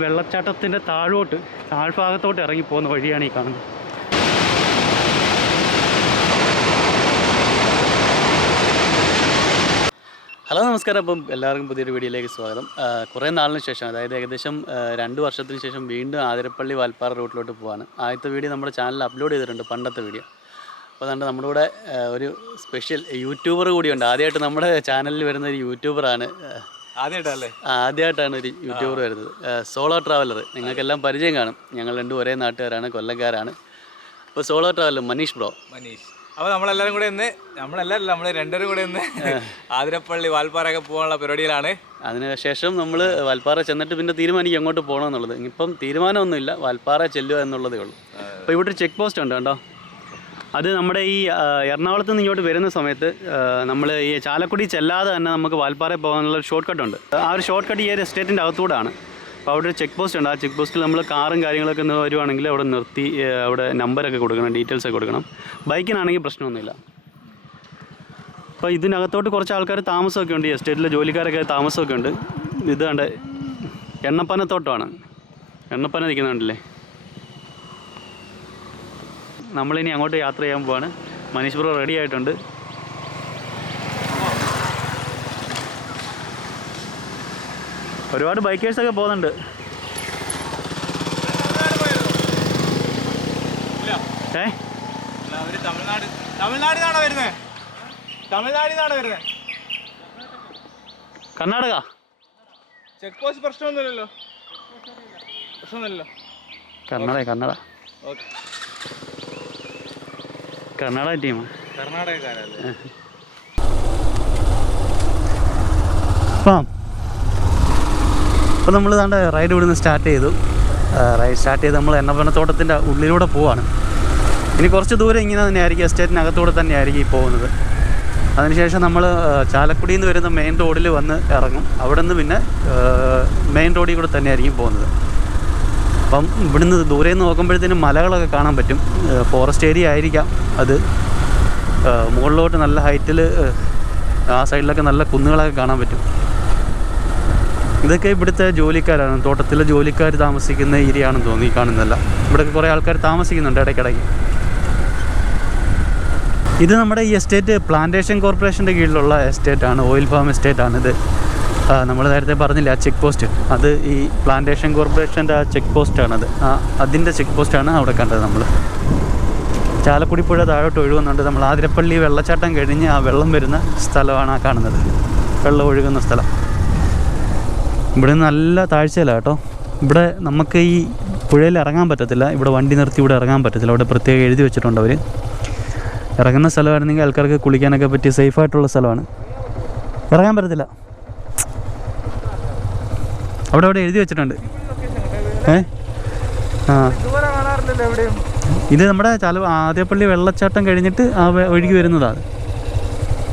വെള്ളച്ചാട്ടത്തിന്റെ താഴോട്ട് താഴ്ഭാഗത്തോട്ട് ഇറങ്ങി പോകുന്ന വഴിയാണ് ഈ കാണുന്നത്. ഹലോ നമസ്കാരം. അപ്പം എല്ലാവർക്കും പുതിയൊരു വീഡിയോയിലേക്ക് സ്വാഗതം. കുറേ നാളിന് ശേഷം അതായത് ഏകദേശം രണ്ട് വർഷത്തിന് ശേഷം വീണ്ടും ആതിരപ്പള്ളി വാൽപ്പാറ റൂട്ടിലോട്ട് പോവാണ്. ആദ്യത്തെ വീഡിയോ നമ്മുടെ ചാനലിൽ അപ്ലോഡ് ചെയ്തിട്ടുണ്ട് പണ്ടത്തെ വീഡിയോ. അപ്പോൾ അതുകൊണ്ട് നമ്മുടെ കൂടെ ഒരു സ്പെഷ്യൽ യൂട്യൂബർ കൂടിയുണ്ട്. ആദ്യമായിട്ട് നമ്മുടെ ചാനലിൽ വരുന്ന ഒരു യൂട്യൂബറാണ് ആദ്യമായിട്ടാണ് ഒരു യൂട്യൂബർ വരുന്നത്. സോളോ ട്രാവലർ നിങ്ങൾക്കെല്ലാം പരിചയം കാണും. ഞങ്ങൾ രണ്ടും ഒരേ നാട്ടുകാരാണ് കൊല്ലംകാരാണ് അപ്പോൾ solo traveller Manish bro. Manish. അപ്പോൾ നമ്മളെല്ലാരും കൂടെ ഇന്ന് നമ്മളെല്ലാരും നമ്മൾ രണ്ടുപേരും കൂടെ ഇന്ന് ആതിരപ്പള്ളി വാൽപ്പാറയൊക്കെ പോകാനുള്ള പരിപാടിയിലാണ്. അതിനുശേഷം നമ്മൾ വാൽപ്പാറ ചെന്നിട്ട് പിന്നെ തീരുമാനിക്കും എങ്ങോട്ട് പോകണമെന്നുള്ളത് ഇപ്പം തീരുമാനമൊന്നുമില്ല. വാൽപ്പാറ ചെല്ലുക എന്നുള്ളതേ ഉള്ളൂ. അപ്പോൾ ഇവിടെ ഒരു ചെക്ക് പോസ്റ്റ് ഉണ്ട് കേട്ടോ അത് നമ്മുടെ ഈ എറണാകുളത്ത് നിന്ന് ഇങ്ങോട്ട് വരുന്ന സമയത്ത് നമ്മൾ ഈ ചാലക്കുടി ചെല്ലാതെ തന്നെ നമുക്ക് വാൽപ്പാറ പോകാനുള്ള ഒരു ഷോർട്ട് കട്ട് ഉണ്ട്. ആ ഒരു ഷോർട്ട് കട്ട് ഈ ഒരു എസ്റ്റേറ്റിന്റെ അകത്തൂടാണ് അപ്പോൾ അവിടെ ഒരു ചെക്ക് പോസ്റ്റ് ഉണ്ട്. ആ ചെക്ക് പോസ്റ്റിൽ നമ്മൾ കാറും കാര്യങ്ങളൊക്കെ ഒന്ന് വരുവാണെങ്കിൽ അവിടെ നിർത്തി അവിടെ നമ്പറൊക്കെ കൊടുക്കണം ഡീറ്റെയിൽസ് ഒക്കെ കൊടുക്കണം. ബൈക്കിനാണെങ്കിൽ പ്രശ്നമൊന്നുമില്ല. അപ്പോൾ ഇതിനകത്തോട്ട് കുറച്ച് ആൾക്കാർ താമസമൊക്കെ ഉണ്ട്. ഈ എസ്റ്റേറ്റിലെ ജോലിക്കാരൊക്കെ താമസമൊക്കെ ഉണ്ട്. ഇത് കണ്ട്? എണ്ണപ്പനത്തോട്ടമാണ് എണ്ണപ്പന നിൽക്കുന്നുണ്ടല്ലേ നമ്മളിനി അങ്ങോട്ട് യാത്ര ചെയ്യാൻ പോവാണ്. മനീഷ് ബ്രോ റെഡി ആയിട്ടുണ്ട്. ഒരുപാട് ബൈക്കേഴ്സൊക്കെ പോകുന്നുണ്ട്. ഏ? തമിഴ്നാട് വരുന്നത് വരുന്നത് കർണാടക? ചെക്ക് പോസ്റ്റ് പ്രശ്നമൊന്നുമില്ലല്ലോ. പ്രശ്നമൊന്നുമില്ലല്ലോ. കർണാടക കർണാടക. ഓക്കെ. കർണാടക ടീം. കർണാടകക്കാരല്ലേ? അപ്പം നമ്മൾ ദാണ്ട് റൈഡ് ഇവിടുന്ന് സ്റ്റാർട്ട് ചെയ്തു. റൈഡ് സ്റ്റാർട്ട് ചെയ്ത് നമ്മൾ എണ്ണപ്പനത്തോട്ടത്തിന്റെ ഉള്ളിലൂടെ പോവാണ്. ഇനി കുറച്ച് ദൂരം ഇങ്ങനെ തന്നെയായിരിക്കും എസ്റ്റേറ്റിനകത്തൂടെ തന്നെയായിരിക്കും ഈ പോകുന്നത്. അതിനുശേഷം നമ്മൾ ചാലക്കുടിയിൽ നിന്ന് വരുന്ന മെയിൻ റോഡിൽ വന്ന് ഇറങ്ങും. അവിടെ നിന്ന് പിന്നെ മെയിൻ റോഡിൽ കൂടെ തന്നെയായിരിക്കും പോകുന്നത്. അപ്പം ഇവിടുന്ന് ദൂരെ നിന്ന് നോക്കുമ്പോഴത്തേനും മലകളൊക്കെ കാണാൻ പറ്റും. ഫോറസ്റ്റ് ഏരിയ ആയിരിക്കാം അത്. മുകളിലോട്ട് നല്ല ഹൈറ്റിൽ ആ സൈഡിലൊക്കെ നല്ല കുന്നുകളൊക്കെ കാണാൻ പറ്റും. ഇതൊക്കെ ഇവിടുത്തെ ജോലിക്കാരാണ്. തോട്ടത്തിലെ ജോലിക്കാർ താമസിക്കുന്ന ഏരിയ ആണെന്ന് തോന്നി കാണുന്നതല്ല. ഇവിടെയൊക്കെ കുറേ ആൾക്കാർ താമസിക്കുന്നുണ്ട് ഇടയ്ക്കിടയ്ക്ക്. ഇത് നമ്മുടെ ഈ എസ്റ്റേറ്റ് പ്ലാന്റേഷൻ കോർപ്പറേഷന്റെ കീഴിലുള്ള എസ്റ്റേറ്റ് ആണ്. ഓയിൽ ഫാം എസ്റ്റേറ്റ് ആണ് ഇത് നമ്മൾ നേരത്തെ പറഞ്ഞില്ല ആ ചെക്ക് പോസ്റ്റ് അത് ഈ പ്ലാന്റേഷൻ കോർപ്പറേഷന്റെ ആ ചെക്ക് പോസ്റ്റാണത് ആ അതിന്റെ ചെക്ക് പോസ്റ്റാണ് അവിടെ കണ്ടത് നമ്മൾ ചാലക്കുടി പുഴ താഴോട്ട് ഒഴുകുന്നുണ്ട്. നമ്മൾ ആതിരപ്പള്ളി വെള്ളച്ചാട്ടം കഴിഞ്ഞ് ആ വെള്ളം വരുന്ന സ്ഥലമാണ് ആ കാണുന്നത്. വെള്ളം ഒഴുകുന്ന സ്ഥലം. ഇവിടെ നല്ല താഴ്ചയിലാണ് കേട്ടോ. ഇവിടെ നമുക്ക് ഈ പുഴയിൽ ഇറങ്ങാൻ പറ്റത്തില്ല. ഇവിടെ വണ്ടി നിർത്തി ഇവിടെ ഇറങ്ങാൻ പറ്റത്തില്ല. അവിടെ പ്രത്യേകം എഴുതി വെച്ചിട്ടുണ്ട് അവർ ഇറങ്ങുന്ന സ്ഥലമായിരുന്നെങ്കിൽ ആൾക്കാർക്ക് കുളിക്കാനൊക്കെ പറ്റിയ സേഫായിട്ടുള്ള സ്ഥലമാണ്. ഇറങ്ങാൻ പറ്റത്തില്ല. അവിടെ അവിടെ എഴുതി വെച്ചിട്ടുണ്ട്. ഏ? ആ. ഇത് നമ്മുടെ ചാല ആദ്യപ്പള്ളി വെള്ളച്ചാട്ടം കഴിഞ്ഞിട്ട് ആ ഒഴുകി വരുന്നതാണ്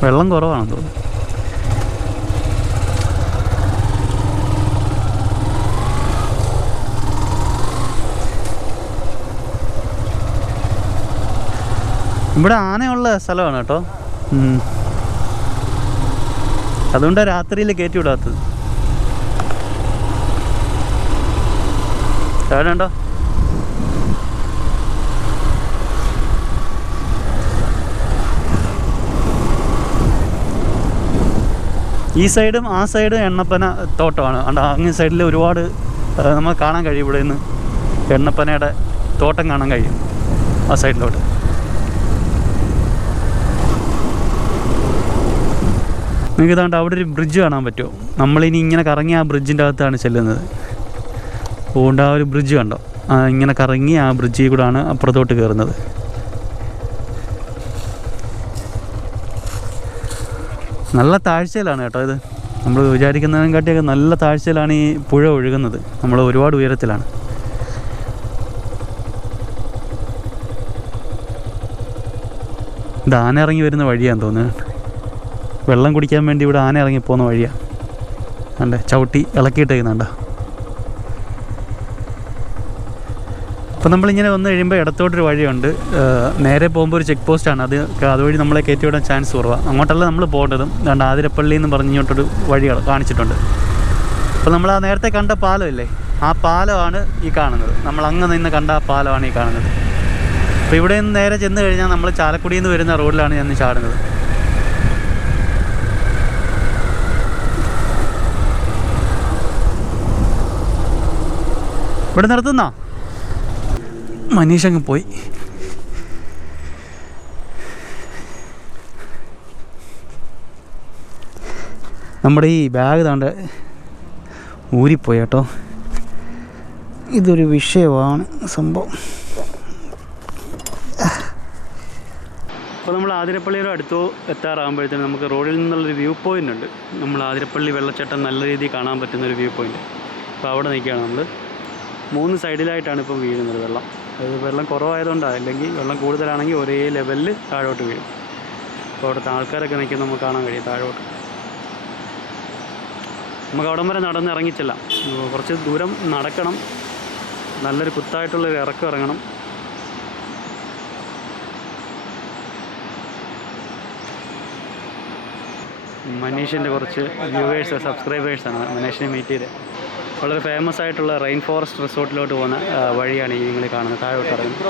വെള്ളം കുറവാണെന്ന് തോന്നുന്നു. ഇവിടെ ആനയുള്ള സ്ഥലമാണ് കേട്ടോ. ഉം. അതുകൊണ്ടാണ് രാത്രിയിൽ കയറ്റി വിടാത്തത്. എവിടെയുണ്ടോ ഈ സൈഡും ആ സൈഡും എണ്ണപ്പന തോട്ടമാണ്. അണ്ട് അങ്ങ് സൈഡിൽ ഒരുപാട് നമുക്ക് കാണാൻ കഴിയും ഇവിടെ നിന്ന്. എണ്ണപ്പനയുടെ തോട്ടം കാണാൻ കഴിയും ആ സൈഡിലോട്ട്. നിങ്ങൾക്ക് ഇതാണ്ട് അവിടെ ഒരു ബ്രിഡ്ജ് കാണാൻ പറ്റുമോ? നമ്മളിനി ഇങ്ങനെ കറങ്ങി ആ ബ്രിഡ്ജിന്റെ അകത്താണ് ചെല്ലുന്നത്. അതുകൊണ്ട് ആ ഒരു ബ്രിഡ്ജ് കണ്ടോ? ഇങ്ങനെ കറങ്ങി ആ ബ്രിഡ്ജിൽ കൂടാണ് അപ്പുറത്തോട്ട് കയറുന്നത്. നല്ല താഴ്ചയിലാണ് കേട്ടോ ഇത്. നമ്മൾ വിചാരിക്കുന്നതിനെക്കാട്ടിയൊക്കെ നല്ല താഴ്ചയിലാണ് ഈ പുഴ ഒഴുകുന്നത്. നമ്മൾ ഒരുപാട് ഉയരത്തിലാണ്. ഇത് ആന ഇറങ്ങി വരുന്ന വഴിയാന്ന് തോന്നുന്നു. വെള്ളം കുടിക്കാൻ വേണ്ടി ഇവിടെ ആന ഇറങ്ങി പോകുന്ന വഴിയാണ് കണ്ടേ? ചവിട്ടി ഇളക്കിയിട്ടേക്കുന്നുണ്ടോ? അപ്പോൾ നമ്മളിങ്ങനെ വന്നു കഴിയുമ്പോൾ ഇടത്തോട്ടൊരു വഴിയുണ്ട്. നേരെ പോകുമ്പോൾ ഒരു ചെക്ക് പോസ്റ്റാണ് അത് അതുവഴി നമ്മളെ കയറ്റി വിടാൻ ചാൻസ് കുറവാണ് അങ്ങോട്ടല്ല നമ്മൾ പോകേണ്ടതും. അതുകൊണ്ട് ആതിരപ്പള്ളി എന്ന് പറഞ്ഞ് ഇങ്ങോട്ടൊരു വഴി കാണിച്ചിട്ടുണ്ട്. അപ്പോൾ നമ്മൾ ആ നേരത്തെ കണ്ട പാലമില്ലേ ആ പാലമാണ് ഈ കാണുന്നത്. നമ്മൾ അങ്ങ് നിന്ന് കണ്ട ആ പാലമാണ് ഈ കാണുന്നത്. അപ്പോൾ ഇവിടെ നിന്ന് നേരെ ചെന്ന് കഴിഞ്ഞാൽ നമ്മൾ ചാലക്കുടിയിൽ നിന്ന് വരുന്ന റോഡിലാണ് ഞാൻ ചാടുന്നത്. ഇവിടെ നിർത്തുന്ന? മനീഷ് അങ്ങ് പോയി. നമ്മുടെ ഈ ബാഗ് താണ്ട് ഊരിപ്പോയി കേട്ടോ. ഇതൊരു വിഷയമാണ് സംഭവം. അപ്പോൾ നമ്മൾ ആതിരപ്പള്ളിയുടെ അടുത്തോ എത്താറാകുമ്പോഴത്തേനും നമുക്ക് റോഡിൽ നിന്നുള്ളൊരു വ്യൂ പോയിന്റ് ഉണ്ട്. നമ്മൾ ആതിരപ്പള്ളി വെള്ളച്ചാട്ടം നല്ല രീതിയിൽ കാണാൻ പറ്റുന്ന ഒരു വ്യൂ പോയിന്റ് അപ്പോൾ അവിടെ നിൽക്കുകയാണ് നമ്മൾ. മൂന്ന് സൈഡിലായിട്ടാണ് ഇപ്പോൾ വീഴുന്നത് വെള്ളം. അത് വെള്ളം കുറവായതുകൊണ്ടാണ് അല്ലെങ്കിൽ വെള്ളം കൂടുതലാണെങ്കിൽ ഒരേ ലെവലിൽ താഴോട്ട് വീഴും. അപ്പോൾ അവിടുത്തെ ആൾക്കാരൊക്കെ നിൽക്കുന്നത് നമുക്ക് കാണാൻ കഴിയും താഴോട്ട്. നമുക്ക് അവിടം വരെ നടന്ന് ഇറങ്ങിച്ചില്ല. കുറച്ച് ദൂരം നടക്കണം. നല്ലൊരു കുത്തായിട്ടുള്ളൊരു ഇറക്കം ഇറങ്ങണം. മനീഷിന്റെ കുറച്ച് വ്യൂവേഴ്സ് സബ്സ്ക്രൈബേഴ്സാണ് മനീഷിനെ മീറ്റ് ചെയ്ത്. വളരെ ഫേമസ് ആയിട്ടുള്ള റെയിൻ ഫോറസ്റ്റ് റിസോർട്ടിലോട്ട് പോകുന്ന വഴിയാണ് ഈ നിങ്ങൾ കാണുന്നത്. താഴോട്ട് ഇറങ്ങുന്നത്.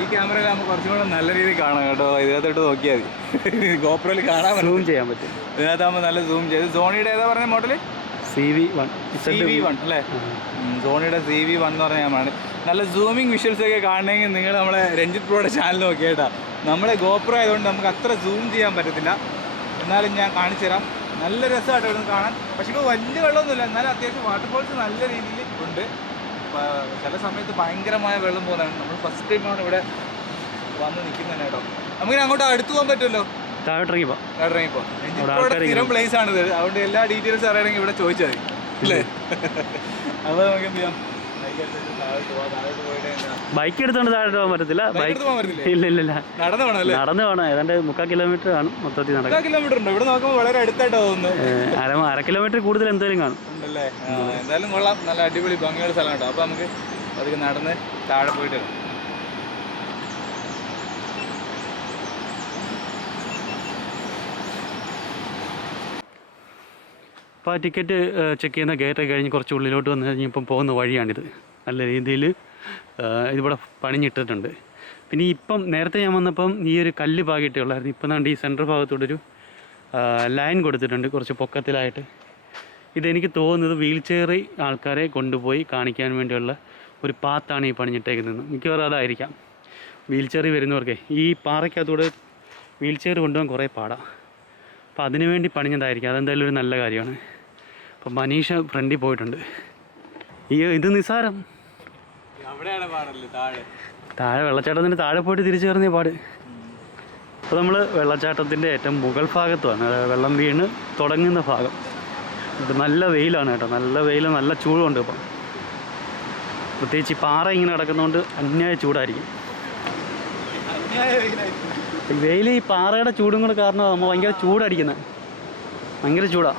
ഈ ക്യാമറയിൽ നമുക്ക് കുറച്ചും കൂടെ നല്ല രീതിയിൽ കാണാം കേട്ടോ. ഇതിനകത്തോട്ട് നോക്കിയാൽ മതി. ഗോപ്രോയിൽ കാണാൻ പറ്റും. സൂം ചെയ്യാൻ പറ്റും. ഇതിനകത്താകുമ്പോൾ നല്ല സൂം ചെയ്ത് സോണിയുടെ ഏതാ പറഞ്ഞ model C V one C V one അല്ലേ? സോണിയുടെ സി വി വൺ എന്ന് പറഞ്ഞ ക്യാമറയാണ് നല്ല സൂമിങ് വിഷ്വൽസ് ഒക്കെ കാണണമെങ്കിൽ നിങ്ങൾ നമ്മളെ രഞ്ജിത്ത് പ്രോയുടെ ചാനൽ നോക്കിയേട്ടാ. നമ്മളെ ഗോപ്രോ ആയതുകൊണ്ട് നമുക്ക് അത്ര സൂം ചെയ്യാൻ പറ്റത്തില്ല. എന്നാലും ഞാൻ കാണിച്ചു തരാം. നല്ല രസമായിട്ട് ഇവിടെ കാണാൻ. പക്ഷേ ഇപ്പോൾ വലിയ വെള്ളമൊന്നുമില്ല. എന്നാലും അത്യാവശ്യം വാട്ടർഫോൾസ് നല്ല രീതിയിൽ ഉണ്ട്. ചില സമയത്ത് ഭയങ്കരമായ വെള്ളം പോകുന്നതാണ് നമ്മൾ ഫസ്റ്റ് ടൈമാണ് ഇവിടെ വന്ന് നിൽക്കുന്നത് കേട്ടോ. നമുക്ക് അങ്ങോട്ട് അടുത്ത് പോകാൻ പറ്റുമല്ലോ? സ്ഥിരം പ്ലേസ് ആണിത്. അതുകൊണ്ട് എല്ലാ ഡീറ്റെയിൽസ് അറിയണമെങ്കിൽ ഇവിടെ ചോദിച്ചാൽ മതി. അല്ലേ? അപ്പോൾ നമുക്ക് എന്ത് ചെയ്യാം? ബൈക്ക് എടുത്തോണ്ട് താഴെ പോകാൻ പറ്റത്തില്ല. ബൈക്ക് ഇല്ല ഇല്ല ഇല്ല. നടന്നു വേണം നടന്നു വേണം ഏതാണ്ട് മുക്കാൽ കിലോമീറ്റർ ആണ് മൊത്തത്തിൽ നടക്കും കിലോമീറ്റർ ഉണ്ട്. ഇവിടെ നോക്കുമ്പോൾ വളരെ അടുത്തായിട്ടാണ് തോന്നുന്നത്. ഏഹ് അര അര കിലോമീറ്റർ കൂടുതൽ എന്തായാലും കാണും. എന്തായാലും കൊള്ളാം. നല്ല അടിപൊളി ഭംഗിയുള്ള സ്ഥലം കേട്ടോ. അപ്പോൾ നമുക്ക് അതൊക്കെ നടന്ന് താഴെ പോയിട്ട് അപ്പോൾ ആ ടിക്കറ്റ് ചെക്ക് ചെയ്യുന്ന ഗേറ്റ് കഴിഞ്ഞ് കുറച്ച് ഉള്ളിലോട്ട് വന്നു കഴിഞ്ഞപ്പം പോകുന്ന വഴിയാണിത്. നല്ല രീതിയിൽ ഇതിവിടെ പണിഞ്ഞിട്ടിട്ടുണ്ട്. പിന്നെ ഇപ്പം നേരത്തെ ഞാൻ വന്നപ്പം ഈ ഒരു കല്ല് ഭാഗിട്ടേ ഉള്ളായിരുന്നു. ഇപ്പം ദാണ്ട് ഈ സെന്റർ ഭാഗത്തോടൊരു ലൈൻ കൊടുത്തിട്ടുണ്ട് കുറച്ച് പൊക്കത്തിലായിട്ട്. ഇതെനിക്ക് തോന്നുന്നത് വീൽ ആൾക്കാരെ കൊണ്ടുപോയി കാണിക്കാൻ വേണ്ടിയുള്ള ഒരു പാത്താണ് ഈ പണിഞ്ഞിട്ടേക്കുന്നത്. മിക്കവാറും അതായിരിക്കാം. വീൽ വരുന്നവർക്കേ ഈ പാറയ്ക്കകത്തൂടെ വീൽ ചെയർ കൊണ്ടുപോകാൻ കുറേ പാടാണ് അപ്പോൾ അതിനുവേണ്ടി പണിഞ്ഞതായിരിക്കും. അതെന്തായാലും ഒരു നല്ല കാര്യമാണ്. അപ്പോൾ മനീഷ ഫ്രണ്ടിൽ പോയിട്ടുണ്ട്. ഈ ഇത് പാടല്ലേ താഴെ. വെള്ളച്ചാട്ടത്തിന്റെ താഴെ പോയിട്ട് തിരിച്ചു കയറുന്ന പാട്. അപ്പോൾ നമ്മൾ വെള്ളച്ചാട്ടത്തിന്റെ ഏറ്റവും മുകൾ ഭാഗത്തുമാണ്. അതായത് വെള്ളം വീണ് തുടങ്ങുന്ന ഭാഗം. ഇത് നല്ല വെയിലാണ് കേട്ടോ. നല്ല വെയിൽ നല്ല ചൂടുണ്ട് ഇപ്പം. പ്രത്യേകിച്ച് പാറ ഇങ്ങനെ കിടക്കുന്നതുകൊണ്ട് അന്യായ ചൂടായിരിക്കും. വെയിൽ ഈ പാറയുടെ ചൂടും കൂടെ കാരണം നമ്മൾ ഭയങ്കര ചൂടടിക്കുന്നത്. ഭയങ്കര ചൂടാ.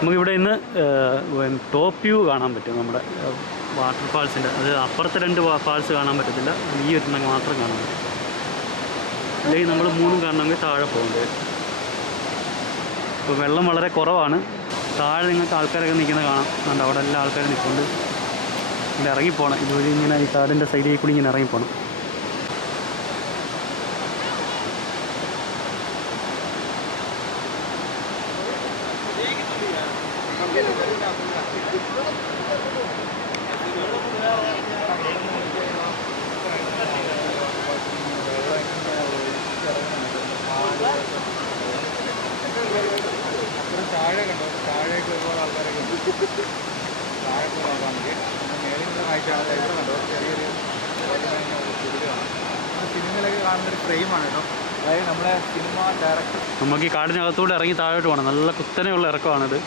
നമുക്കിവിടെ ഇന്ന് ടോപ്പ് വ്യൂ കാണാൻ പറ്റും നമ്മുടെ വാട്ടർ ഫാൾസിന്റെ അത് അപ്പുറത്തെ രണ്ട് ഫാൾസ് കാണാൻ പറ്റത്തില്ല. ഈ ഒരെണ്ണം മാത്രം കാണാൻ പറ്റും. അല്ലെങ്കിൽ നമ്മൾ മൂന്നും കാണണമെങ്കിൽ താഴെ പോകേണ്ടി വരും. ഇപ്പോൾ വെള്ളം വളരെ കുറവാണ്. താഴെ നിങ്ങൾക്ക് ആൾക്കാരൊക്കെ നിൽക്കുന്നത് കാണാം. അതുകൊണ്ട് അവിടെ എല്ലാ ആൾക്കാരും നിൽക്കുന്നുണ്ട് ഇറങ്ങിപ്പോകണം ഇതുവഴി ഇങ്ങനെ ഈ കാടിന്റെ സൈഡിൽ കൂടി ഇങ്ങനെ ഇറങ്ങിപ്പോണം അത്ര താഴെ കണ്ടോ താഴേക്ക് ഒരുപാട് ആൾക്കാരൊക്കെ ഉണ്ട് താഴെ പോയി നോക്കാം നമുക്ക് മേളിലുള്ള കാഴ്ചയാണ് ദേ ഇവിടെ കണ്ടോ ചെറിയൊരു ചുരുളാണ് സിനിമയിലൊക്കെ ഫ്രെയിമാണ് കേട്ടോ അതായത് നമ്മുടെ സിനിമ ഡയറക്ടർ നമുക്ക് ഈ കാടിനകത്തൂടെ ഇറങ്ങി താഴോട്ട് പോകണം. നല്ല കുത്തനെയുള്ള ഇറക്കമാണിത്.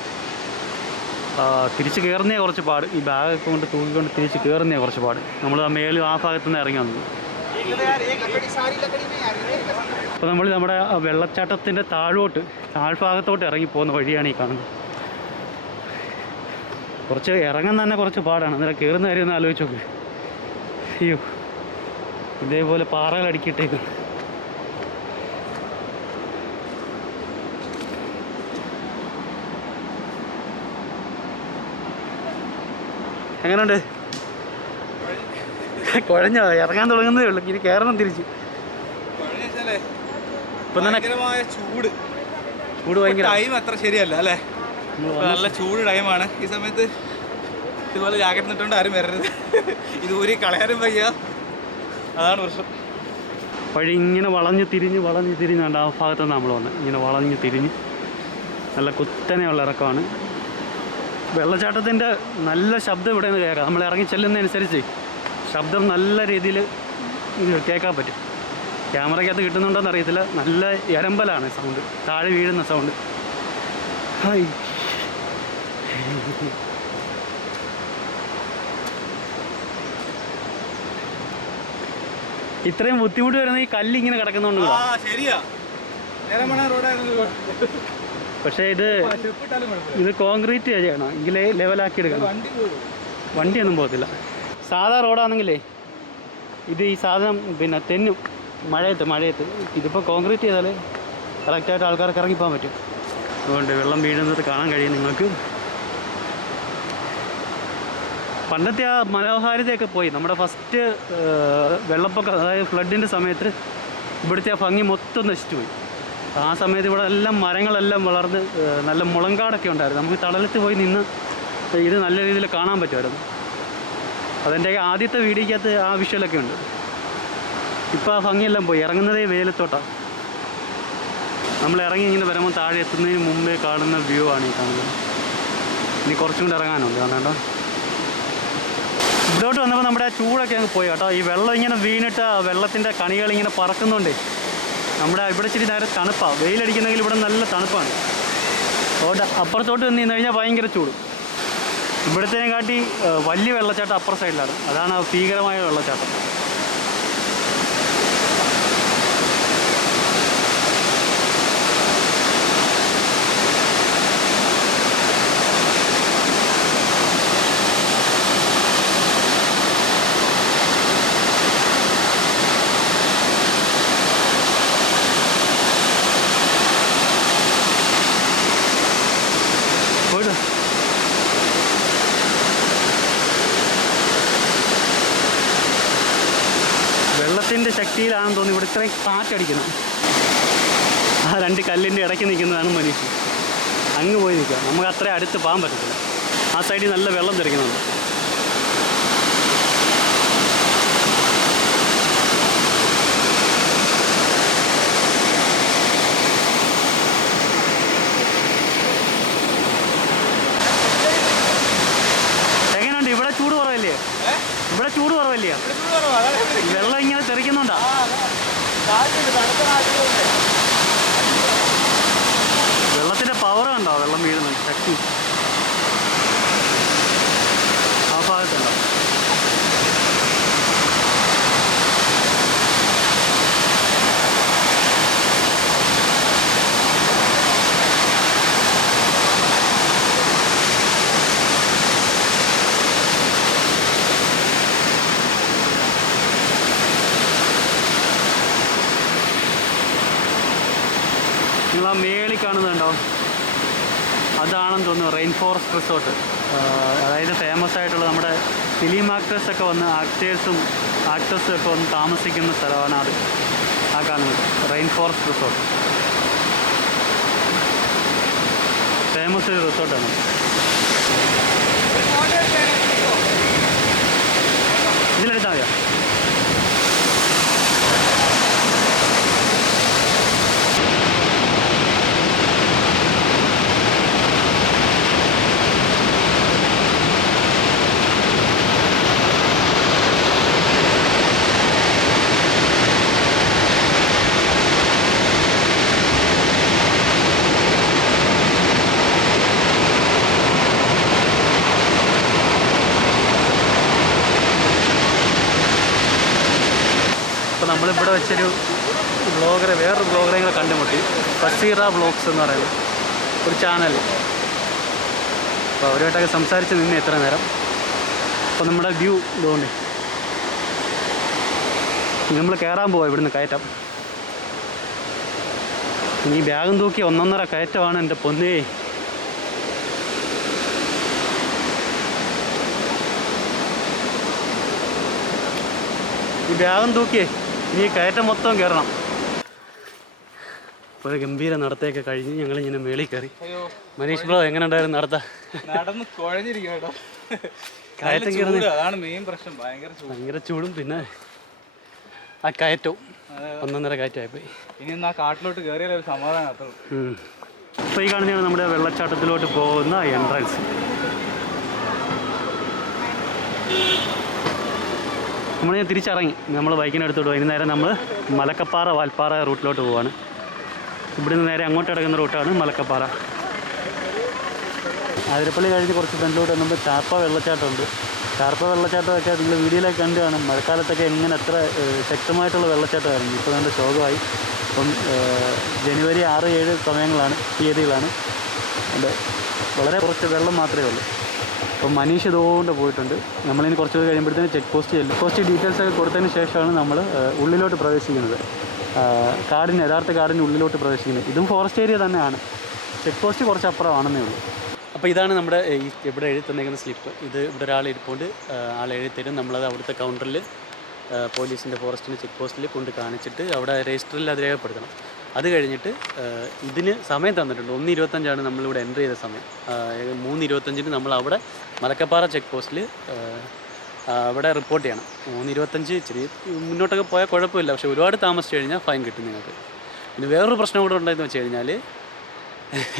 ആ, തിരിച്ച് കയറുന്നേ കുറച്ച് പാട്. ഈ ബാഗൊക്കെ കൊണ്ട് തൂക്കിക്കൊണ്ട് തിരിച്ച് കയറുന്നേ കുറച്ച് പാട്. നമ്മൾ ആ മേലും ആ ഭാഗത്തു നിന്ന് ഇറങ്ങി വന്നത്. അപ്പോൾ നമ്മൾ നമ്മുടെ വെള്ളച്ചാട്ടത്തിന്റെ വെള്ളച്ചാട്ടത്തിന്റെ താഴോട്ട് താഴ്ഭാഗത്തോട്ട് ഇറങ്ങി പോകുന്ന വഴിയാണ് ഈ കാണുന്നത്. കുറച്ച് ഇറങ്ങാൻ തന്നെ കുറച്ച് പാടാണ്. അന്നേരം കയറുന്ന കാര്യം ഒന്ന് ആലോചിച്ച് നോക്ക്. അയ്യോ ഇതേപോലെ പാറകൾ അടുക്കിയിട്ടേക്ക് എങ്ങനെയുണ്ട് കുഴഞ്ഞോ? ഇറങ്ങാൻ തുടങ്ങുന്നേ ഉള്ളൂ. ഇനി കയറണം തിരിച്ച്. ഇപ്പം തന്നെ ചൂട്. ചൂട് ഭയങ്കര. ടൈം അത്ര ശരിയല്ല അല്ലേ? നല്ല ചൂട് ടൈമാണ് ഈ സമയത്ത് ഇതുപോലെ ജാക്കറ്റ് ഇട്ടുകൊണ്ട് ആരും വരരുത്. ഇത് ഊരി കളയാനും വയ്യ. അതാണ് പ്രശ്നം. വഴി ഇങ്ങനെ വളഞ്ഞ് തിരിഞ്ഞ് വളഞ്ഞ് തിരിഞ്ഞ് ആ ഭാഗത്താണ് നമ്മൾ വന്നത് ഇങ്ങനെ വളഞ്ഞ് തിരിഞ്ഞ് നല്ല കുത്തനെയുള്ള ഇറക്കമാണ്. വെള്ളച്ചാട്ടത്തിന്റെ നല്ല ശബ്ദം ഇവിടെ നിന്ന് കേൾക്കാം നമ്മൾ ഇറങ്ങി ചെല്ലുന്നതനുസരിച്ച് ശബ്ദം നല്ല രീതിയിൽ കേൾക്കാൻ പറ്റും. ക്യാമറയ്ക്കകത്ത് കിട്ടുന്നുണ്ടോന്ന് അറിയത്തില്ല. നല്ല എരമ്പലാണ് സൗണ്ട് താഴെ വീഴുന്ന സൗണ്ട് ഹായ്. ഇത്രയും ബുദ്ധിമുട്ട് വരുന്ന ഈ കല്ല് ഇങ്ങനെ കിടക്കുന്നതുകൊണ്ട് ആ ശരിയാ. പക്ഷേ ഇത് ഇത് കോൺക്രീറ്റ് ചെയ്യണം എങ്കിലേ ലെവലാക്കി എടുക്കണം. വണ്ടിയൊന്നും പോകത്തില്ല. സാധാ റോഡാണെങ്കിലേ ഇത് ഈ സാധനം പിന്നെ തെന്നും മഴയത്ത് മഴയത്ത്. ഇതിപ്പോൾ കോൺക്രീറ്റ് ചെയ്താൽ കറക്റ്റായിട്ട് ആൾക്കാർക്ക് ഇറങ്ങിപ്പോകാൻ പറ്റും. അതുകൊണ്ട് വെള്ളം വീഴുന്നത് കാണാൻ കഴിയും നിങ്ങൾക്ക്. പണ്ടത്തെ ആ മനോഹാരിതയൊക്കെ പോയി. നമ്മുടെ ഫസ്റ്റ് വെള്ളപ്പൊക്കം അതായത് ഫ്ലഡിന്റെ സമയത്ത് ഇവിടുത്തെ ആ ഭംഗി മൊത്തം നശിച്ചു പോയി ആ സമയത്ത് ഇവിടെ എല്ലാം മരങ്ങളെല്ലാം വളർന്ന് നല്ല മുളങ്കാടൊക്കെ ഉണ്ടായിരുന്നു. നമുക്ക് തടലത്ത് പോയി നിന്ന് ഇത് നല്ല രീതിയിൽ കാണാൻ പറ്റുമായിരുന്നു. അതെന്റെ ആദ്യത്തെ വീഡിയോക്കകത്ത് ആ വിഷ്വലൊക്കെ ഉണ്ട്. ഇപ്പോൾ ആ ഭംഗിയെല്ലാം പോയി. ഇറങ്ങുന്നതേ വെയിലത്തോട്ടാണ് നമ്മൾ ഇറങ്ങി ഇങ്ങനെ വരുമ്പോൾ താഴെ എത്തുന്നതിന് മുമ്പേ കാണുന്ന വ്യൂ ആണ് ഈ കാണുന്നത്. ഇനി കുറച്ചും കൂടെ ഇറങ്ങാനുണ്ട്. കാണേണ്ട ഇവിടോട്ട് വന്നപ്പോൾ നമ്മുടെ ആ ചൂടൊക്കെ അങ്ങ് പോയി കേട്ടോ. ഈ വെള്ളം ഇങ്ങനെ വീണിട്ട് വെള്ളത്തിന്റെ കണികൾ ഇങ്ങനെ പറക്കുന്നുണ്ടേ നമ്മുടെ ഇവിടെ ഇച്ചിരി നേരെ തണുപ്പാണ് വെയിലടിക്കുന്നെങ്കിൽ ഇവിടെ നല്ല തണുപ്പാണ്. അതുകൊണ്ട് അപ്പുറത്തോട്ട് നിന്ന് നിന്ന് കഴിഞ്ഞാൽ ഭയങ്കര ചൂട്. ഇവിടത്തേനെ കാട്ടി വലിയ വെള്ളച്ചാട്ടം അപ്പുറ സൈഡിലാണ്. അതാണ് ഭീകരമായ വെള്ളച്ചാട്ടം പോയിട്ട് വെള്ളത്തിന്റെ ഇവിടെ കാറ്റടിക്കണം. ആ രണ്ട് കല്ലിന്റെ ഇടയ്ക്ക് നിൽക്കുന്നതാണ് മനുഷ്യൻ. അങ്ങ് പോയി നിൽക്കുക. നമുക്ക് അത്രയും അടുത്ത് പോകാൻ പറ്റത്തില്ല. ആ സൈഡിൽ നല്ല വെള്ളം തെറിക്കുന്നുണ്ട് ഇവിടെ ചൂട് കുറവല്ലേ? ഇവിടെ ചൂട് കുറവല്ലേ? വെള്ളം ഇങ്ങനെ തെറിക്കുന്നുണ്ടാ? വെള്ളത്തിന്റെ പവർ കണ്ടോ? വെള്ളം വീഴുന്നത്. ശക്തി ആ ഭാഗത്തുണ്ടോ നിങ്ങൾ ആ മേളിൽ കാണുന്നുണ്ടോ? അതാണെന്ന് തോന്നുന്നു റെയിൻ ഫോറസ്റ്റ് റിസോർട്ട് അതായത് ഫേമസ് ആയിട്ടുള്ള നമ്മുടെ ഫിലിം ആക്ടേഴ്സൊക്കെ വന്ന് ആക്ടേഴ്സും ആക്ടേഴ്സും ഒക്കെ വന്ന് താമസിക്കുന്ന സ്ഥലമാണ് അത്. ആ കാണുന്നത് റെയിൻ ഫോറസ്റ്റ് റിസോർട്ട് ഫേമസ് ഒരു റിസോർട്ടാണ് ഇതിലെടുത്താൽ മതിയോ? നമ്മളിവിടെ വെച്ചൊരു ബ്ലോഗറെ വേറൊരു ബ്ലോഗറെ കൂടെ കണ്ടുമുട്ടി. ഫസീറ ബ്ലോഗ്സ് എന്ന് പറയുന്നത് ഒരു ചാനൽ അപ്പോൾ അവരുമായിട്ടൊക്കെ സംസാരിച്ച് നിന്ന് എത്ര നേരം. അപ്പോൾ നമ്മുടെ വ്യൂ ഇതുകൊണ്ട്. നമ്മൾ കയറാൻ പോവാം ഇവിടുന്ന് കയറ്റം. ഈ ബാഗും തൂക്കി ഒന്നൊന്നര കയറ്റമാണ് എന്റെ പൊന്നേ. ഈ ബാഗും തൂക്കിയേ. ഇനി കയറ്റം മൊത്തം കയറണം ഒരു ഗംഭീര നടത്തയൊക്കെ കഴിഞ്ഞ് ഞങ്ങൾ ഇങ്ങനെ മേളിൽ കയറി. മനീഷ് ബ്രോ എങ്ങനെ ഉണ്ടായിരുന്നു നടത്ത? നടന്ന് കുഴഞ്ഞിരിക്കും കേട്ടോ കയറ്റം നല്ല കയറുന്ന അതാണ് മെയിൻ പ്രശ്നം. ഭയങ്കര ചൂട്. ഭയങ്കര ചൂടും പിന്നെ ആ കയറ്റവും ഒന്നൊന്നര കയറ്റമായിപ്പോയി ഇനി ആ കാട്ടിലോട്ട് കയറിയാലേ ഒരു സമാധാനം. അപ്പോൾ ഈ കാണുന്നതാണ് നമ്മുടെ വെള്ളച്ചാട്ടത്തിലോട്ട് പോകുന്ന എൻട്രൻസ് നമ്മൾ ഞാൻ തിരിച്ചിറങ്ങി. നമ്മൾ ബൈക്കിനെടുത്തോട്ട് വൈകുന്നേരം നമ്മൾ മലക്കപ്പാറ വാൽപ്പാറ റൂട്ടിലോട്ട് പോവാണ്. ഇവിടുന്ന് നേരെ അങ്ങോട്ട് കിടക്കുന്ന റൂട്ടാണ് മലക്കപ്പാറ. ആതിരപ്പള്ളി കഴിഞ്ഞ് കുറച്ച് ഫ്രണ്ടിലോട്ട് വന്നുമ്പോൾ ചാർപ്പ വെള്ളച്ചാട്ടമുണ്ട്. ചാർപ്പ വെള്ളച്ചാട്ടമൊക്കെ നിങ്ങൾ വീഡിയോയിലൊക്കെ കണ്ടു കാണും. മഴക്കാലത്തൊക്കെ എങ്ങനെ ഏഹ്, ശക്തമായിട്ടുള്ള വെള്ളച്ചാട്ടമായിരുന്നു. ഇപ്പോൾ നല്ല ശോകമായി. ഇപ്പം ജനുവരി ആറ് ഏഴ് സമയങ്ങളാണ് തീയതികളാണ്. അത്. വളരെ കുറച്ച് വെള്ളം മാത്രമേ ഉള്ളൂ. അപ്പം മനീഷ് ഇതുകൊണ്ട് പോയിട്ടുണ്ട്. നമ്മളിനി കുറച്ച് പേര് കഴിയുമ്പോഴത്തേന് ചെക്ക് പോസ്റ്റ് ചെല്ലും പോസ്റ്റ് ഡീറ്റെയിൽസ് ഒക്കെ കൊടുത്തതിന് ശേഷമാണ് നമ്മൾ ഉള്ളിലോട്ട് പ്രവേശിക്കുന്നത്. കാടിന് യഥാർത്ഥ കാടിന് ഉള്ളിലോട്ട് പ്രവേശിക്കുന്നത്. ഇതും ഫോറസ്റ്റ് ഏരിയ തന്നെയാണ്. ചെക്ക് പോസ്റ്റ് കുറച്ച് അപ്പുറമാണെന്നേ ഉള്ളൂ. അപ്പോൾ ഇതാണ് നമ്മുടെ ഈ ഇവിടെ എഴുതി തന്നേക്കുന്ന സ്ലിപ്പ് ഇത് ഇവിടെ ഒരാൾ ഇരിപ്പുണ്ട്. ഏഹ്, ആൾ എഴുതി തരും നമ്മളത് അവിടുത്തെ കൗണ്ടറിൽ പോലീസിന്റെ ഫോറസ്റ്റിന്റെ ചെക്ക് പോസ്റ്റിൽ കൊണ്ട് കാണിച്ചിട്ട് അവിടെ രജിസ്റ്ററിൽ അത് രേഖപ്പെടുത്തണം. അത് കഴിഞ്ഞിട്ട് ഇതിന് സമയം തന്നിട്ടുണ്ട്. ഒന്ന് ഇരുപത്തഞ്ചാണ് നമ്മളിവിടെ എന്റർ ചെയ്ത സമയം. മൂന്ന് ഇരുപത്തഞ്ചിന് നമ്മൾ അവിടെ മലക്കപ്പാറ ചെക്ക് പോസ്റ്റിൽ അവിടെ റിപ്പോർട്ട് ചെയ്യണം. മൂന്ന് ഇരുപത്തഞ്ച് ഇച്ചിരി മുന്നോട്ടൊക്കെ പോയാൽ കുഴപ്പമില്ല. പക്ഷേ ഒരുപാട് താമസിച്ച് കഴിഞ്ഞാൽ ഫൈൻ കിട്ടും നിങ്ങൾക്ക്. പിന്നെ വേറൊരു പ്രശ്നം കൂടെ ഉണ്ടായെന്ന് വെച്ച് കഴിഞ്ഞാൽ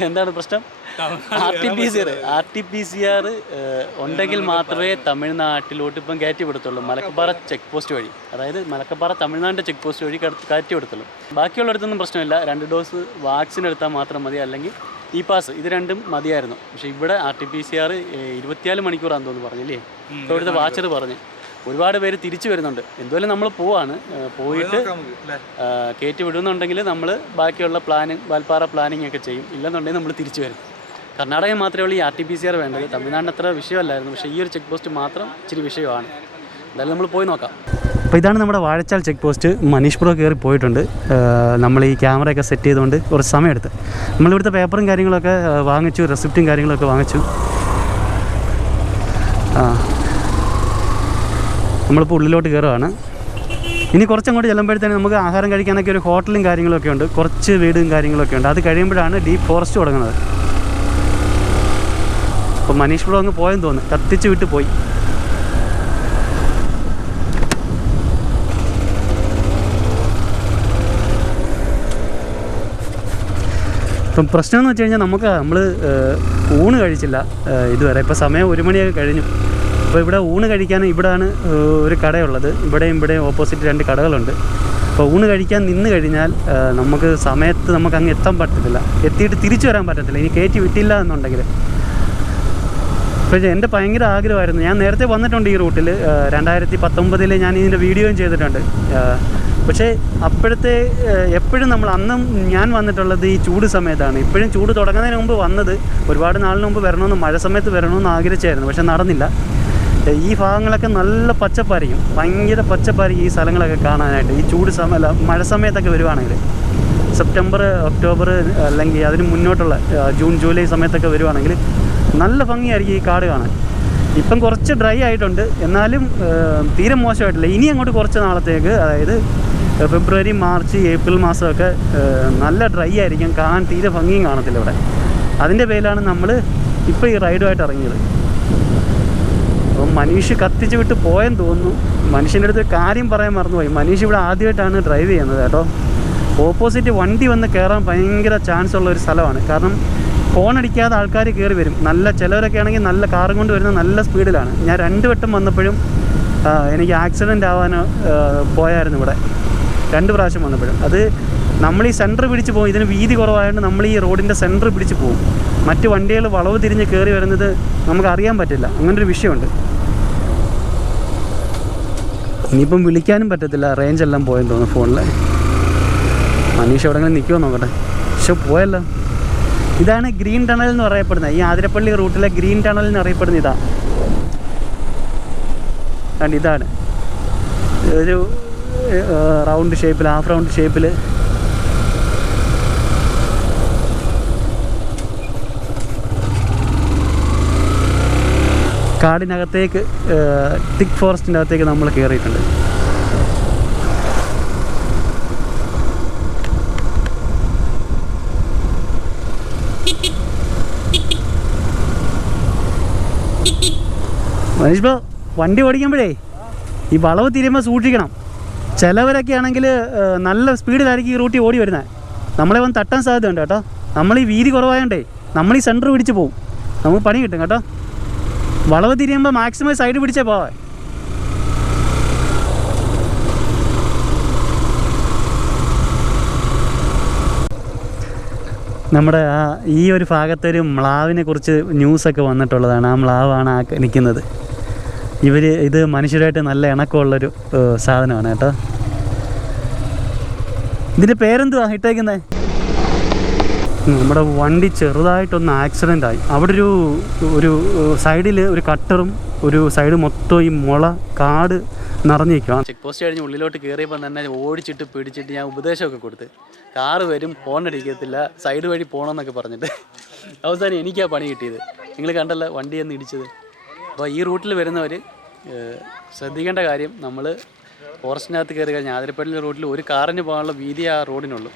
എന്താണ് പ്രശ്നം? R T P C R R T P C R ഉണ്ടെങ്കിൽ മാത്രമേ തമിഴ്നാട്ടിലോട്ട് ഇപ്പം കയറ്റി വിടത്തുള്ളൂ മലക്കപ്പാറ ചെക്ക് പോസ്റ്റ് വഴി. അതായത് മലക്കപ്പാറ തമിഴ്നാടിന്റെ ചെക്ക് പോസ്റ്റ് വഴി കയറ്റി വിടത്തുള്ളൂ ബാക്കിയുള്ളിടത്തൊന്നും പ്രശ്നമില്ല. രണ്ട് ഡോസ് വാക്സിൻ എടുത്താൽ മാത്രം മതി. അല്ലെങ്കിൽ ഇ പാസ്. ഇത് രണ്ടും മതിയായിരുന്നു. പക്ഷേ ഇവിടെ R T P C R ഇരുപത്തിനാല് മണിക്കൂറാണെന്ന് തോന്നുന്നു പറഞ്ഞില്ലേ ഇവിടുത്തെ വാച്ചർ പറഞ്ഞു. ഒരുപാട് പേര് തിരിച്ചു വരുന്നുണ്ട്. എന്തുവല്ല നമ്മൾ പോവാണ്. പോയിട്ട് കയറ്റി വിടുന്നുണ്ടെങ്കിൽ നമ്മൾ ബാക്കിയുള്ള പ്ലാനിങ് വാൽപ്പാറ പ്ലാനിങ് ഒക്കെ ചെയ്യും. ഇല്ലെന്നുണ്ടെങ്കിൽ നമ്മൾ തിരിച്ചു വരും. കർണാടക മാത്രമേ ഉള്ളൂ ഈ R T P C R വേണ്ടത്. തമിഴ്നാടിന് അത്ര വിഷയമല്ലായിരുന്നു. പക്ഷേ ഈ ഒരു ചെക്ക് പോസ്റ്റ് മാത്രം ഇച്ചിരി വിഷയമാണ്. എന്തായാലും നമ്മൾ പോയി നോക്കാം. അപ്പോൾ ഇതാണ് നമ്മുടെ Vazhachal check post. Manish pro കയറി പോയിട്ടുണ്ട്. നമ്മൾ ഈ ക്യാമറയൊക്കെ സെറ്റ് ചെയ്തുകൊണ്ട് കുറച്ച് സമയമെടുത്ത്. നമ്മളിവിടുത്തെ പേപ്പറും കാര്യങ്ങളൊക്കെ വാങ്ങിച്ചു റെസിപ്റ്റും കാര്യങ്ങളൊക്കെ വാങ്ങിച്ചു. ആ. നമ്മളിപ്പോൾ ഉള്ളിലോട്ട് കയറുകയാണ് ഇനി കുറച്ചങ്ങോട്ട് ചെല്ലുമ്പോഴത്തേനും നമുക്ക് ആഹാരം കഴിക്കാനൊക്കെ ഒരു ഹോട്ടലും കാര്യങ്ങളൊക്കെ ഉണ്ട്. കുറച്ച് വീടും കാര്യങ്ങളൊക്കെ ഉണ്ട്. അത് കഴിയുമ്പോഴാണ് ഡീപ്പ് ഫോറസ്റ്റ് തുടങ്ങുന്നത്. അപ്പോൾ മനീഷ് ബ്രോ അങ്ങ് പോയെന്ന് തോന്നുന്നു. കത്തിച്ച് വിട്ട് പോയി. ഇപ്പം പ്രശ്നം എന്ന് വെച്ച് കഴിഞ്ഞാൽ നമുക്ക് നമ്മൾ ഊണ് കഴിച്ചില്ല. ഇതുവരെ. ഇപ്പോൾ സമയം ഒരു മണിയൊക്കെ കഴിഞ്ഞു. അപ്പോൾ ഇവിടെ ഊണ് കഴിക്കാൻ ഇവിടെയാണ് ഒരു കടയുള്ളത്. ഇവിടെയും ഇവിടെയും ഓപ്പോസിറ്റ് രണ്ട് കടകളുണ്ട്. അപ്പോൾ ഊണ് കഴിക്കാൻ നിന്ന് കഴിഞ്ഞാൽ നമുക്ക് സമയത്ത് നമുക്ക് അങ്ങ് എത്താൻ പറ്റത്തില്ല. എത്തിയിട്ട് തിരിച്ചു വരാൻ പറ്റത്തില്ല. ഇനി കയറ്റി വിട്ടില്ല എന്നുണ്ടെങ്കിൽ. പക്ഷേ എന്റെ ഭയങ്കര ആഗ്രഹമായിരുന്നു. ഞാൻ നേരത്തെ വന്നിട്ടുണ്ട് ഈ റൂട്ടിൽ. രണ്ടായിരത്തി പത്തൊമ്പതിൽ ഞാൻ ഇതിന്റെ വീഡിയോയും ചെയ്തിട്ടുണ്ട്. പക്ഷേ അപ്പോഴത്തെ എപ്പോഴും നമ്മൾ അന്നും ഞാൻ വന്നിട്ടുള്ളത് ഈ ചൂട് സമയത്താണ്. ഇപ്പോഴും ചൂട് തുടങ്ങുന്നതിന് മുമ്പ് വന്നത് ഒരുപാട് നാളിന് മുമ്പ് വരണമെന്ന് മഴ സമയത്ത് വരണമെന്ന് ആഗ്രഹിച്ചായിരുന്നു. പക്ഷെ നടന്നില്ല. ഈ ഭാഗങ്ങളൊക്കെ നല്ല പച്ചപ്പായിരിക്കും. ഭയങ്കര പച്ചപ്പായിരിക്കും ഈ സ്ഥലങ്ങളൊക്കെ കാണാനായിട്ട്. ഈ ചൂട് സമയം മഴ സമയത്തൊക്കെ വരുവാണെങ്കിൽ സെപ്റ്റംബർ ഒക്ടോബർ അല്ലെങ്കിൽ അതിന് മുന്നോട്ടുള്ള ജൂൺ ജൂലൈ സമയത്തൊക്കെ വരുവാണെങ്കിൽ നല്ല ഭംഗിയായിരിക്കും ഈ കാട് കാണാൻ. ഇപ്പം കുറച്ച് ഡ്രൈ ആയിട്ടുണ്ട്. എന്നാലും തീരെ മോശമായിട്ടില്ല. ഇനി അങ്ങോട്ട് കുറച്ച് നാളത്തേക്ക് അതായത് ഫെബ്രുവരി മാർച്ച് ഏപ്രിൽ മാസമൊക്കെ നല്ല ഡ്രൈ ആയിരിക്കും. കാണാൻ തീരെ ഭംഗിയും കാണത്തില്ല ഇവിടെ. അതിന്റെ പേരിലാണ് നമ്മൾ ഇപ്പോൾ ഈ റൈഡുമായിട്ട് ഇറങ്ങിയത്. അപ്പം മനീഷ് കത്തിച്ച് വിട്ട് പോയെന്ന് തോന്നുന്നു. മനുഷ്യന്റെ അടുത്ത് കാര്യം പറയാൻ മറന്നുപോയി. മനീഷ് ഇവിടെ ആദ്യമായിട്ടാണ് ഡ്രൈവ് ചെയ്യുന്നത് കേട്ടോ. ഓപ്പോസിറ്റ് വണ്ടി വന്ന് കയറാൻ ഭയങ്കര ചാൻസ് ഉള്ള ഒരു സ്ഥലമാണ്. കാരണം ഫോൺ അടിക്കാതെ ആൾക്കാർ കയറി വരും. നല്ല ചിലവരൊക്കെ ആണെങ്കിൽ നല്ല കാറും കൊണ്ട് വരുന്ന നല്ല സ്പീഡിലാണ് ഞാൻ രണ്ട് വട്ടം വന്നപ്പോഴും എനിക്ക് ആക്സിഡന്റ് ആവാൻ പോയായിരുന്നു ഇവിടെ. രണ്ട് പ്രാവശ്യം വന്നപ്പോഴും. അത് നമ്മൾ ഈ സെന്റർ പിടിച്ച് പോകും. ഇതിന് വീതി കുറവായതുകൊണ്ട് നമ്മൾ ഈ റോഡിന്റെ സെന്റർ പിടിച്ച് പോകും. മറ്റ് വണ്ടികൾ വളവ് തിരിഞ്ഞ് കയറി വരുന്നത് നമുക്ക് അറിയാൻ പറ്റില്ല. അങ്ങനൊരു വിഷയമുണ്ട്. ഇനിയിപ്പം വിളിക്കാനും പറ്റത്തില്ല. റേഞ്ച് എല്ലാം പോയെന്ന് തോന്നുന്നു ഫോണിൽ മനീഷ് എവിടെങ്കിലും നിൽക്കുമോ നോക്കട്ടെ. പക്ഷെ പോയല്ലോ. ഇതാണ് ഗ്രീൻ ടണൽ എന്ന് പറയപ്പെടുന്നത്. ഈ ആതിരപ്പള്ളി റൂട്ടിലെ ഗ്രീൻ ടണൽ എന്ന് അറിയപ്പെടുന്ന ഇതാ. കണ്ട് ഇതാണ് ഒരു റൗണ്ട് ഷേപ്പിൽ ഹാഫ് റൗണ്ട് ഷേപ്പിൽ കാടിനകത്തേക്ക് തിക് ഫോറസ്റ്റിന്റെ അകത്തേക്ക് നമ്മൾ കയറിയിട്ടുണ്ട്. മനീഷ് ബാ വണ്ടി ഓടിക്കുമ്പോഴേ ഈ വളവ് തിരിയുമ്പോൾ സൂക്ഷിക്കണം. ചിലവരൊക്കെ ആണെങ്കിൽ നല്ല സ്പീഡിലായിരിക്കും ഈ റൂട്ടിൽ ഓടി വരുന്നത്. നമ്മളെ വന്ന് തട്ടാൻ സാധ്യതയുണ്ട് കേട്ടോ. നമ്മൾ ഈ വീതി കുറവായോണ്ടേ നമ്മൾ ഈ സെന്റർ പിടിച്ച് പോകും നമുക്ക് പണി കിട്ടും കേട്ടോ. വളവ് തിരിയുമ്പോൾ മാക്സിമം സൈഡ് പിടിച്ചേ പോവാ. നമ്മുടെ ആ ഈ ഒരു ഭാഗത്തൊരു മ്ലാവിനെ കുറിച്ച് ന്യൂസൊക്കെ വന്നിട്ടുള്ളതാണ്. ആ മ്ലാവാണ് ആ നിൽക്കുന്നത് ഇവർ ഇത് മനുഷ്യരായിട്ട് നല്ല ഇണക്കമുള്ളൊരു സാധനമാണ് കേട്ടോ. ഇതിന്റെ പേരെന്തുവാ ഇട്ടേക്കുന്നത് നമ്മുടെ വണ്ടി ചെറുതായിട്ടൊന്ന് ആക്സിഡന്റ് ആയി. അവിടെ ഒരു ഒരു സൈഡിൽ ഒരു കട്ടറും ഒരു സൈഡ് മൊത്തം ഈ മുള കാട് നിറഞ്ഞിരിക്കുകയാണ് ചെക്ക് പോസ്റ്റ് കഴിഞ്ഞ് ഉള്ളിലോട്ട് കയറിയപ്പോൾ തന്നെ ഓടിച്ചിട്ട് പിടിച്ചിട്ട് ഞാൻ ഉപദേശമൊക്കെ കൊടുത്ത്. കാറ് വരും ഫോൺ അടിക്കത്തില്ല സൈഡ് വഴി പോകണമെന്നൊക്കെ പറഞ്ഞിട്ട്. അവസാനം എനിക്കാ പണി കിട്ടിയത്. നിങ്ങൾ കണ്ടല്ല വണ്ടി എന്ന് ഇടിച്ചത്. അപ്പോൾ ഈ റൂട്ടിൽ വരുന്നവർ ശ്രദ്ധിക്കേണ്ട കാര്യം നമ്മൾ ഫോറസ്റ്റിനകത്ത് കയറി കഴിഞ്ഞാൽ ആതിരപ്പള്ളി റൂട്ടിൽ ഒരു കാറിന് പോകാനുള്ള വീതി ആ റോഡിനുള്ളൂ.